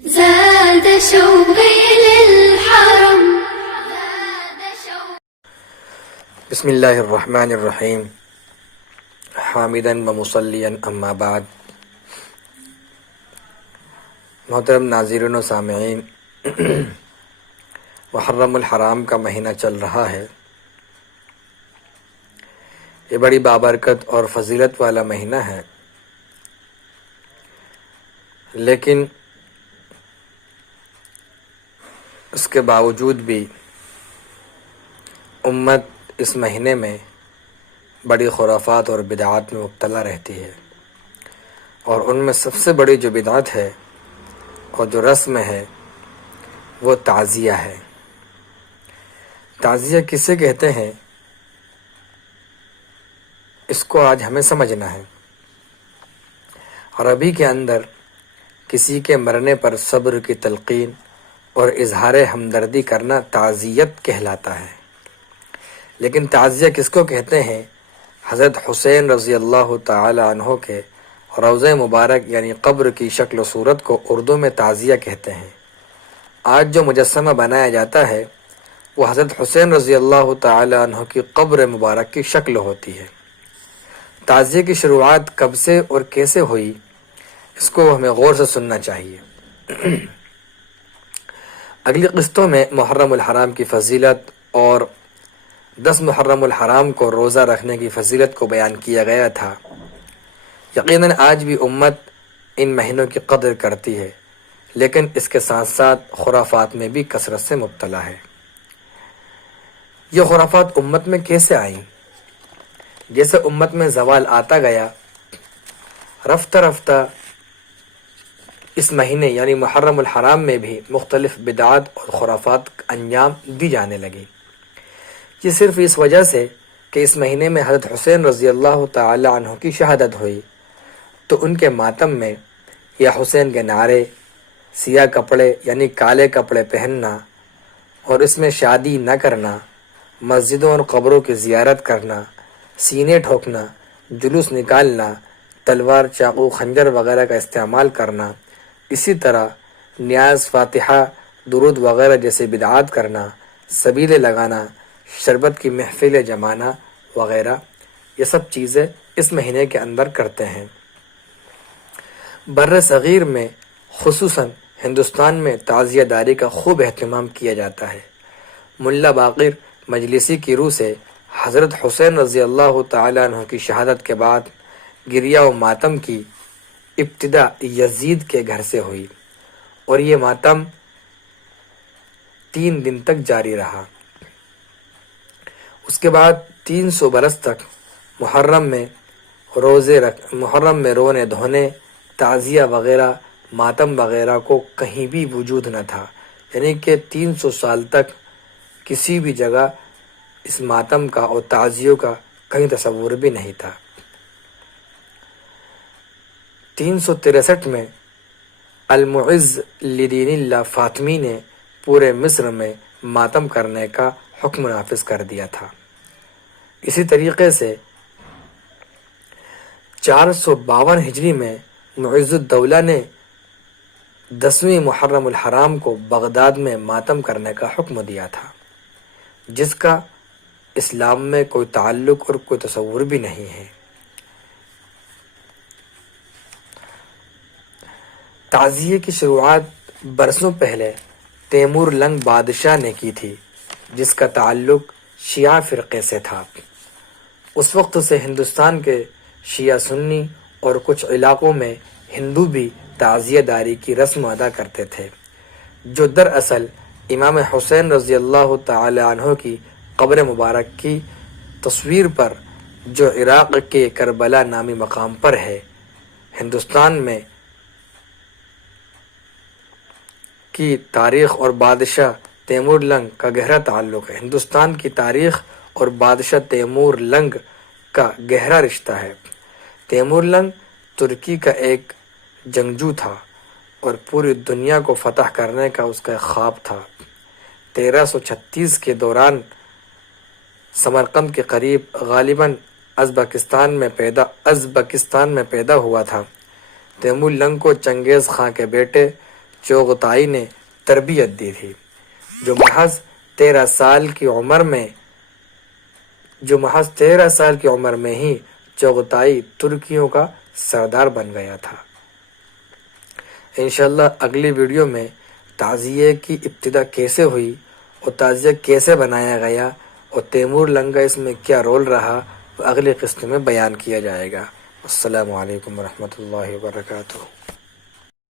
زاد شوقي للحرم. بسم اللہ الرحمن الرحیم حامدا و مصلیا اما بعد. محترم ناظرین و سامعین، محرم الحرام کا مہینہ چل رہا ہے. یہ بڑی بابرکت اور فضیلت والا مہینہ ہے، لیکن اس کے باوجود بھی امت اس مہینے میں بڑی خرافات اور بدعات میں مبتلا رہتی ہے. اور ان میں سب سے بڑی جو بدعت ہے اور جو رسم ہے وہ تعزیہ ہے. تعزیہ کسے کہتے ہیں اس کو آج ہمیں سمجھنا ہے. عربی کے اندر کسی کے مرنے پر صبر کی تلقین اور اظہار ہمدردی کرنا تعزیت کہلاتا ہے. لیکن تعزیہ کس کو کہتے ہیں؟ حضرت حسین رضی اللہ تعالی عنہ کے روضہ مبارک یعنی قبر کی شکل و صورت کو اردو میں تعزیہ کہتے ہیں. آج جو مجسمہ بنایا جاتا ہے وہ حضرت حسین رضی اللہ تعالی عنہ کی قبر مبارک کی شکل ہوتی ہے. تعزیہ کی شروعات کب سے اور کیسے ہوئی اس کو ہمیں غور سے سننا چاہیے. اگلی قسطوں میں محرم الحرام کی فضیلت اور 10 محرم الحرام کو روزہ رکھنے کی فضیلت کو بیان کیا گیا تھا. یقیناً آج بھی امت ان مہینوں کی قدر کرتی ہے، لیکن اس کے ساتھ ساتھ خرافات میں بھی کثرت سے مبتلا ہے. یہ خرافات امت میں کیسے آئیں؟ جیسے امت میں زوال آتا گیا، رفتہ رفتہ اس مہینے یعنی محرم الحرام میں بھی مختلف بدعات اور خرافات انجام دی جانے لگی. یہ صرف اس وجہ سے کہ اس مہینے میں حضرت حسین رضی اللہ تعالی عنہ کی شہادت ہوئی تو ان کے ماتم میں یا حسین کے نعرے، سیاہ کپڑے یعنی کالے کپڑے پہننا اور اس میں شادی نہ کرنا، مسجدوں اور قبروں کی زیارت کرنا، سینے ٹھوکنا، جلوس نکالنا، تلوار، چاقو، خنجر وغیرہ کا استعمال کرنا، اسی طرح نیاز، فاتحہ، درود وغیرہ جیسے بدعات کرنا، سبیلے لگانا، شربت کی محفل جمانا وغیرہ، یہ سب چیزیں اس مہینے کے اندر کرتے ہیں. بر صغیر میں خصوصاً ہندوستان میں تعزیہ داری کا خوب اہتمام کیا جاتا ہے. ملا باقر مجلسی کی روح سے حضرت حسین رضی اللہ تعالی عنہ کی شہادت کے بعد گریہ و ماتم کی ابتدا یزید کے گھر سے ہوئی اور یہ ماتم 3 دن تک جاری رہا. اس کے بعد 300 برس تک محرم میں رونے دھونے، تعزیہ وغیرہ، ماتم وغیرہ کو کہیں بھی وجود نہ تھا. یعنی کہ 300 سال تک کسی بھی جگہ اس ماتم کا اور تعزیوں کا کہیں تصور بھی نہیں تھا. 363 میں المعز لدین اللہ فاطمی نے پورے مصر میں ماتم کرنے کا حکم نافذ کر دیا تھا. اسی طریقے سے 452 ہجری میں معز الدولہ نے 10ویں محرم الحرام کو بغداد میں ماتم کرنے کا حکم دیا تھا، جس کا اسلام میں کوئی تعلق اور کوئی تصور بھی نہیں ہے. تعزیے کی شروعات برسوں پہلے تیمور لنگ بادشاہ نے کی تھی، جس کا تعلق شیعہ فرقے سے تھا. اس وقت سے ہندوستان کے شیعہ سنی اور کچھ علاقوں میں ہندو بھی تعزیہ داری کی رسم ادا کرتے تھے، جو دراصل امام حسین رضی اللہ تعالی عنہ کی قبر مبارک کی تصویر پر، جو عراق کے کربلا نامی مقام پر ہے، ہندوستان میں کی تاریخ اور بادشاہ تیمور لنگ کا گہرا تعلق ہے. ہندوستان کی تاریخ اور بادشاہ تیمور لنگ کا گہرا رشتہ ہے. تیمور لنگ ترکی کا ایک جنگجو تھا اور پوری دنیا کو فتح کرنے کا اس کا ایک خواب تھا. 1336 کے دوران سمرقند کے قریب غالباً ازبکستان میں پیدا ہوا تھا. تیمور لنگ کو چنگیز خان کے بیٹے چغتائی نے تربیت دی تھی، جو محض 13 سال کی عمر میں ہی چغتائی ترکیوں کا سردار بن گیا تھا۔ انشاءاللہ اگلی ویڈیو میں تعزیے کی ابتدا کیسے ہوئی اور تعزیہ کیسے بنایا گیا اور تیمور لنگ کا اس میں کیا رول رہا وہ اگلی قسط میں بیان کیا جائے گا۔ السلام علیکم ورحمۃ اللہ وبرکاتہ۔